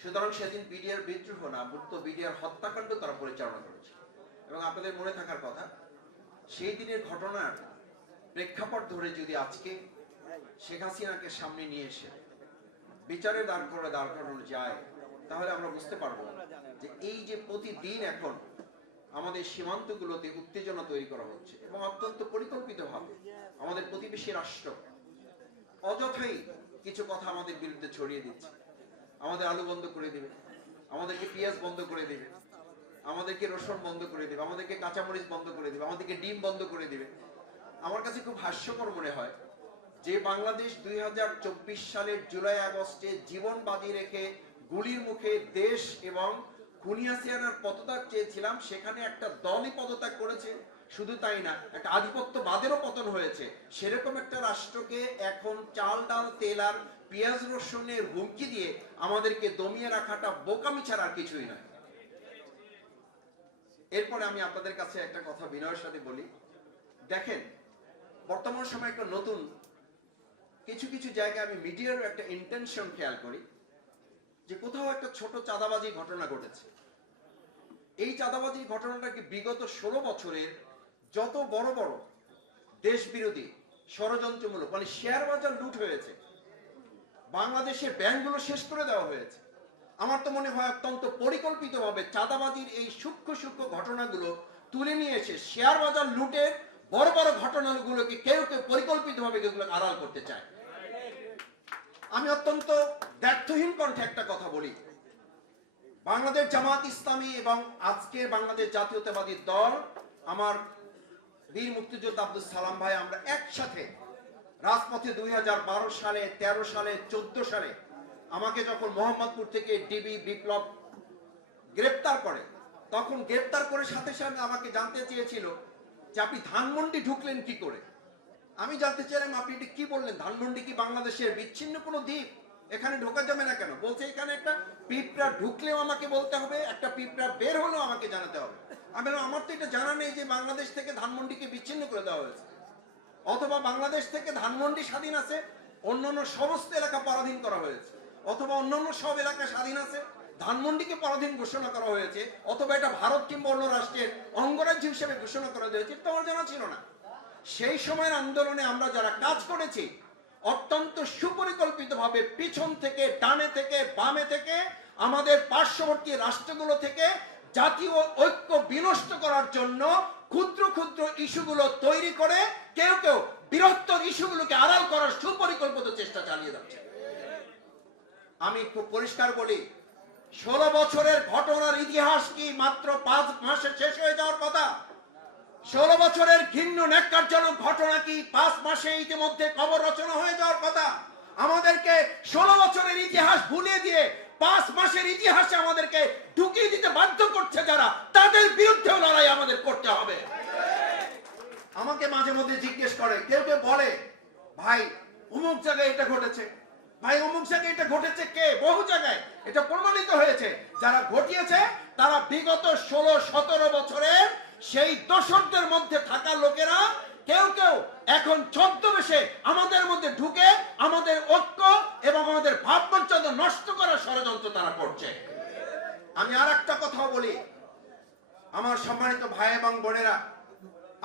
সুতরাং সেদিন বিডিআর বিদ্রোহ না, মূলত বিডিআর হত্যাকাণ্ড তারা পরিচালনা করেছে। এবং আপনাদের মনে থাকার কথা, সেই দিনের ঘটনার প্রেক্ষাপট ধরে যদি আজকে শেখ হাসিনাকে সামনে নিয়ে এসে বিচারে দাঁড় করানো যায়, তাহলে আমরা বুঝতে পারবো যে এই যে প্রতিদিন এখন আমাদের সীমান্তগুলোতে উত্তেজনা তৈরি করা হচ্ছে এবং অত্যন্ত পরিকল্পিতভাবে আমাদের প্রতিবেশী রাষ্ট্র অযথাই কিছু কথা আমাদের বিরুদ্ধে ছড়িয়ে দিচ্ছে। আমাদের আলু বন্ধ করে দিবে, আমাদেরকে পেঁয়াজ বন্ধ করে দিবে, আমাদেরকে রসুন বন্ধ করে দিবে, আমাদেরকে কাঁচামরিচ বন্ধ করে দিবে, আমাদেরকে ডিম বন্ধ করে দিবে। আমার কাছে খুব হাস্যকর মনে হয় যে বাংলাদেশ 2024 সালের জুলাই আগস্টে জীবন বাজি রেখে গুলির মুখে দেশ এবং খুনি হাসিনার পদত্যাগ চেয়েছিলাম, সেখানে একটা দলই পদত্যাগ করেছে। শুধু তাই না, একটা আধিপত্যবাদেরও পতন হয়েছে। সেরকম একটা রাষ্ট্রকে এখন চাল ডাল তেল আর পেঁয়াজ রসুনের হুমকি দিয়ে আমাদেরকে দমিয়ে রাখাটা বোকামি ছাড়া আর কিছুই নয়। এরপরে আমি আপনাদের কাছে একটা কথা বিনয়ের সাথে বলি, দেখেন বর্তমান সময় একটা নতুন কিছু কিছু জায়গায় আমি মিডিয়ার একটা ইন্টেনশন খেয়াল করি যে কোথাও একটা ছোট চাঁদাবাজি ঘটনা ঘটেছে। এই চাঁদাবাজির ঘটনাটাকে বিগত 16 বছরের যত বড় বড় দেশ বিরোধী ষড়যন্ত্রমূলক, মানে শেয়ার বাজার লুট হয়েছে, বাংলাদেশের ব্যাংকগুলো শেষ করে দেওয়া হয়েছে, আমার তো মনে হয় অত্যন্ত পরিকল্পিতভাবে চাঁদাবাজির এই সূক্ষ্ম সূক্ষ্ম ঘটনাগুলো তুলে নিয়ে এসে শেয়ার বাজার লুটের বড় বড় ঘটনাগুলোকে কেউ কেউ পরিকল্পিতভাবে এগুলো আড়াল করতে চায়। আমি অত্যন্ত ব্যর্থহীন কণ্ঠে একটা কথা বলি, বাংলাদেশ জামাত ইসলামী এবং আজকে বাংলাদেশ জাতীয়তাবাদী দল, আমার বীর মুক্তিযোদ্ধা আব্দুল সালাম ভাই, আমরা একসাথে রাজপথে 2012 সালে, 13 সালে, 14 সালে আমাকে যখন মোহাম্মদপুর থেকে ডিবি বিপ্লব গ্রেপ্তার করে, তখন গ্রেপ্তার করে সাথে সাথে আমাকে জানতে চেয়েছিল যে আপনি ধানমন্ডি ঢুকলেন কি করে। আমি জানতে চাইলাম আপনি এটা কি বললেন, ধানমন্ডি কি বাংলাদেশের বিচ্ছিন্ন কোনো দ্বীপ? এখানে ঢোকা যাবে না কেন? বলছে এখানে একটা পিঁপড়া ঢুকলেও আমাকে বলতে হবে, একটা পিঁপড়া বের হলেও আমাকে জানাতে হবে। আমি বললাম আমার তো এটা জানা নেই যে বাংলাদেশ থেকে ধানমন্ডিকে বিচ্ছিন্ন করে দেওয়া হয়েছে, অথবা বাংলাদেশ থেকে ধানমন্ডি স্বাধীন আছে, অন্যান্য সমস্ত এলাকা পরাধীন করা হয়েছে, অথবা অন্যান্য সব এলাকা স্বাধীন আছে, ধানমন্ডিকে পরাধীন ঘোষণা করা হয়েছে, অথবা এটা ভারত কিংবা অন্য রাষ্ট্রের অঙ্গরাজ্য হিসেবে ঘোষণা করা হয়েছে, তো আমার জানা ছিল না। সেই সময়ের আন্দোলনে আমরা যারা কাজ করেছি অত্যন্ত সুপরিকল্পিতভাবে পিছন থেকে, ডানে থেকে, বামে থেকে, আমাদের পার্শ্ববর্তী রাষ্ট্রগুলো থেকে জাতীয় ঐক্য বিনষ্ট করার জন্য ক্ষুদ্র ক্ষুদ্র ইস্যুগুলো তৈরি করে কেউ কেউ বৃহত্তর ইস্যুগুলোকে আড়াল করার সুপরিকল্পিত চেষ্টা চালিয়ে যাচ্ছে। আমি খুব পরিষ্কার বলি, 16 বছরের ঘটনার ইতিহাস কি মাত্র 5 মাসে শেষ হয়ে যাওয়ার কথা? 16 বছরের ঘৃণ্য ন্যাক্কারজনক ঘটনা কি 5 মাসে ইতিমধ্যে কবর রচনা হয়ে যাওয়ার কথা? আমাদেরকে 16 বছরের ইতিহাস ভুলিয়ে দিয়ে 5 মাসের ইতিহাসে আমাদেরকে ঢুকিয়ে দিতে বাধ্য করছে যারা, তাদের বিরুদ্ধেও লড়াই আমাদের করতে হবে। আমাকে মাঝে মধ্যে জিজ্ঞেস করে, কেউ কেউ বলে ভাই অমুক জায়গায় এটা ঘটেছে, ভাই অমুক জায়গায় এটা ঘটেছে, কে? বহু জায়গায় এটা প্রমাণিত হয়েছে। যারা ঘটিয়েছে তারা বিগত 16-17 বছরের সেই দোষরদের মধ্যে থাকা লোকেরা কেউ কেউ এখন ছদ্মবেশে আমাদের মধ্যে ঢুকে আমাদের ঐক্য এবং আমাদের ভাবমর্যাদা নষ্ট করার ষড়যন্ত্র তারা করছে। আমি আর একটা কথা বলি, আমার সম্মানিত ভাই এবং বোনেরা,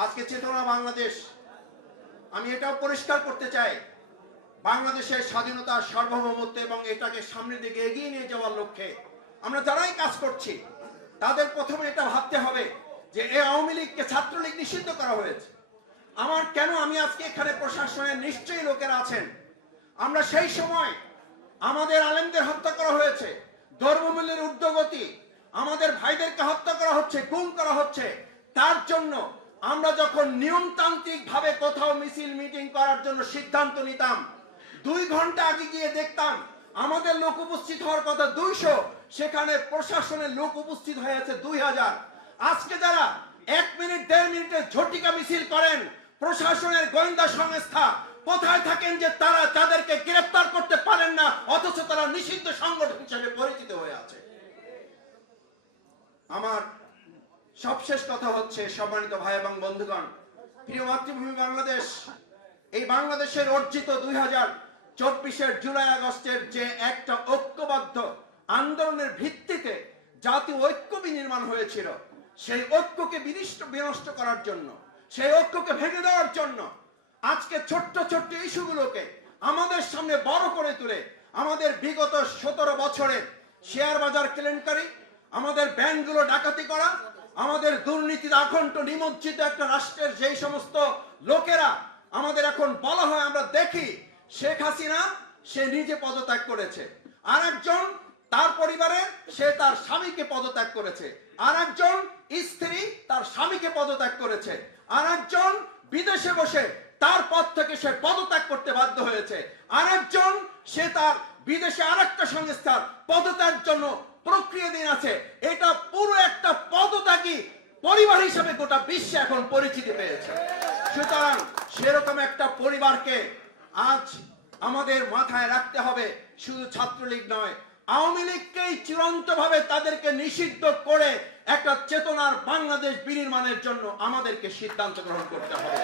আজকে চেতনা বাংলাদেশ, আমি এটাও পরিষ্কার করতে চাই, বাংলাদেশের স্বাধীনতা, সার্বভৌমত্ব এবং এটাকে সামনের দিকে এগিয়ে নিয়ে যাওয়ার লক্ষ্যে আমরা যারাই কাজ করছি তাদের প্রথমে এটা ভাবতে হবে যে এই আওয়ামী লীগকে ছাত্রলীগ নিষিদ্ধ করা হয়েছে। আমি আজকে এখানে প্রশাসনের নিশ্চয়ই লোকেরা আছেন, আমরা সেই সময় আমাদের আলেমদের হত্যা করা হয়েছে, ধর্মমূল্যের ঊর্ধ্বগতি, আমাদের ভাইদেরকে হত্যা করা হচ্ছে, গুম করা হচ্ছে। তার জন্য আমরা যখন নিয়মতান্ত্রিক ভাবে কোথাও মিছিল মিটিং করার জন্য সিদ্ধান্ত নিতাম, 2 ঘন্টা আগে গিয়ে দেখতাম আমাদের লোক উপস্থিত হওয়ার কথা 200, সেখানে প্রশাসনের লোক উপস্থিত হয়েছে 2000। আজকে যারা 1 মিনিট 1.5 মিনিটের ঝটিকা মিছিল করেন, প্রশাসনের গোয়েন্দা সংস্থা কোথায় থাকেন যে তারা তাদেরকে গ্রেফতার করতে পারেন না, অথচ তারা নিষিদ্ধ সংগঠন হিসেবে পরিচিত হয়ে আছে। আমার সবশেষ কথা হচ্ছে, সম্মানিত ভাই এবং বন্ধুগণ, প্রিয় মাতৃভূমি বাংলাদেশ, এই বাংলাদেশের অর্জিত 2024-এর জুলাই আগস্টের যে একটা ঐক্যবদ্ধ আন্দোলন জাতীয় ঐক্য বিনির্মাণ হয়েছিল, সেই ঐক্যকে বিনষ্ট করার জন্য, সেই ঐক্যকে ভেঙে দেওয়ার জন্য আজকে ছোট্ট ছোট্ট ইস্যুগুলোকে আমাদের সামনে বড় করে তুলে আমাদের বিগত 17 বছরের শেয়ার বাজার কেলেঙ্কারি, আমাদের ব্যাংকগুলো ডাকাতি করা, আমাদের দুর্নীতির আকণ্ঠ নিমজ্জিত একটা রাষ্ট্রের যেই সমস্ত লোকেরা আমাদের এখন বলা হয়, আমরা দেখি শেখ হাসিনা সে নিজে পদত্যাগ করেছে, আর একজন তার পরিবারে সে তার স্বামীকে পদত্যাগ করেছে, আর একজন স্ত্রী তার স্বামীকে পদত্যাগ করেছে, আর একজন বিদেশে বসে তার পদ থেকে সে পদত্যাগ করতে বাধ্য হয়েছে, আর একজন সে তার বিদেশে আরেকটা সংস্থার পদত্যাগের জন্য প্রক্রিয়াধীন আছে। এটা পুরো একটা পদত্যাগী পরিবার হিসেবে গোটা বিশ্বে এখন পরিচিতি পেয়েছে। সুতরাং সেরকম একটা পরিবারকে আজ আমাদের মাথায় রাখতে হবে, শুধু ছাত্রলীগ নয়, আওয়ামী লীগকেই চূড়ান্তভাবে তাদেরকে নিষিদ্ধ করে একটা চেতনার বাংলাদেশ বিনির্মাণের জন্য আমাদেরকে সিদ্ধান্ত গ্রহণ করতে হবে।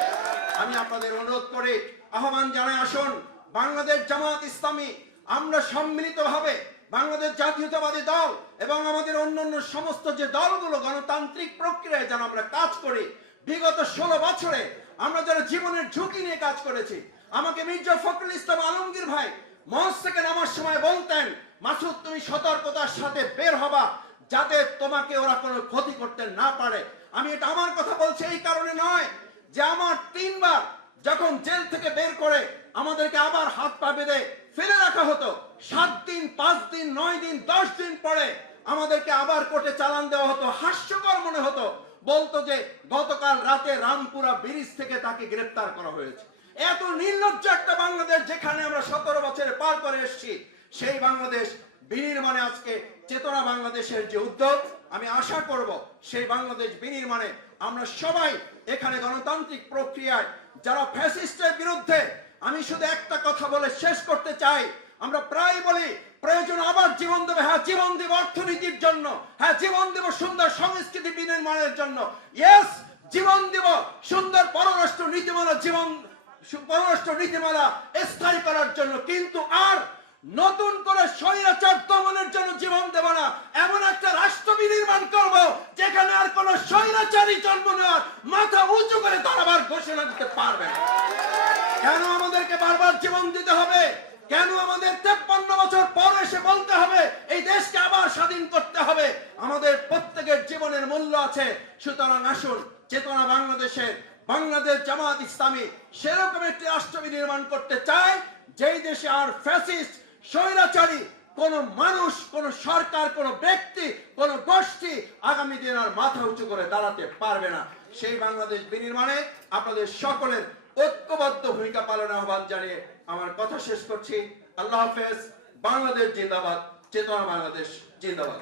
আমি আপনাদের অনুরোধ করে আহ্বান জানাই, আসুন বাংলাদেশ জামাত ইসলামী আমরা সম্মিলিতভাবে বাংলাদেশ জাতীয়তাবাদী দল এবং আমাদের অন্যান্য সমস্ত যে দলগুলো গণতান্ত্রিক প্রক্রিয়ায় যেন আমরা কাজ করি। বিগত 16 বছরে আমরা যারা জীবনের ঝুঁকি নিয়ে কাজ করেছি, আমাকে মির্জা ফখরুল ইসলাম আলমগীর ভাই মঞ্চ থেকে নামার সময় বলতেন, মাসুদ তুমি সতর্কতার সাথে বের হবা যাতে তোমাকে ওরা কোনো ক্ষতি করতে না পারে। আমি এটা আমার কথা বলছি এই কারণে নয় যে আমার 3 বার যখন জেল থেকে বের করে আমাদেরকে আবার হাত পা বেঁধে ফেলে রাখা হতো, 7 দিন 5 দিন 9 দিন 10 দিন পরে আমাদেরকে আবার কোর্টে চালান দেওয়া হতো। হাস্যকর মনে হতো, বলতো যে গতকাল রাতে রামপুরা ব্রিজ থেকে তাকে গ্রেফতার করা হয়েছে। এত নির্লজ্জ একটা বাংলাদেশ যেখানে আমরা 17 বছরে পার করে এসেছি, সেই বাংলাদেশ বিনির্মাণে আজকে চেতনা বাংলাদেশের যে উদ্যোগ, আমি আশা করব সেই বাংলাদেশ বিনির্মাণে আমরা সবাই এখানে গণতান্ত্রিক প্রক্রিয়ায় যারা ফ্যাসিস্টের বিরুদ্ধে, আমি শুধু একটা কথা বলে শেষ করতে চাই, আমরা প্রায় বলি প্রয়োজন আবার জীবন দেবে, হ্যাঁ জীবন দেব অর্থনীতির জন্য, হ্যাঁ জীবন দেব সুন্দর সংস্কৃতি বিনির্মাণের জন্য, ইয়েস জীবন দেব সুন্দর পররাষ্ট্র নীতিমালা স্থায়ী করার জন্য, কিন্তু আর নতুন করে স্বৈরাচার দমনের জন্য জীবন দেব না। এমন একটা রাষ্ট্র বিনির্মাণ করব যেখানে আর কোন স্বৈরাচারী জন্ম নেওয়ার মাথা উঁচু করে তার আবার ঘোষণা দিতে পারবে না। কেন আমাদেরকে বারবার জীবন দিতে হবে? কেন আমাদের 53 বছর পর এসে বলতে হবে এই দেশকে আবার স্বাধীন করতে হবে? আমাদের প্রত্যেকের জীবনের মূল্য আছে। সুতরাং আসুন চেতনা বাংলাদেশের বাংলাদেশ জামাত ইসলামী সেরকম একটি রাষ্ট্র বিনির্মাণ করতে চায় যেই দেশে আর ফ্যাসিস্ট স্বৈরাচারী কোন মানুষ, কোন সরকার, কোন ব্যক্তি, কোন গোষ্ঠী আগামী দিন আর মাথা উঁচু করে দাঁড়াতে পারবে না। সেই বাংলাদেশ বিনির্মাণে আপনাদের সকলের ঐক্যবদ্ধ ভূমিকা পালনের আহ্বান জানিয়ে আমার কথা শেষ করছি। আল্লাহ হাফেজ। বাংলাদেশ জিন্দাবাদ, চেতনা বাংলাদেশ জিন্দাবাদ।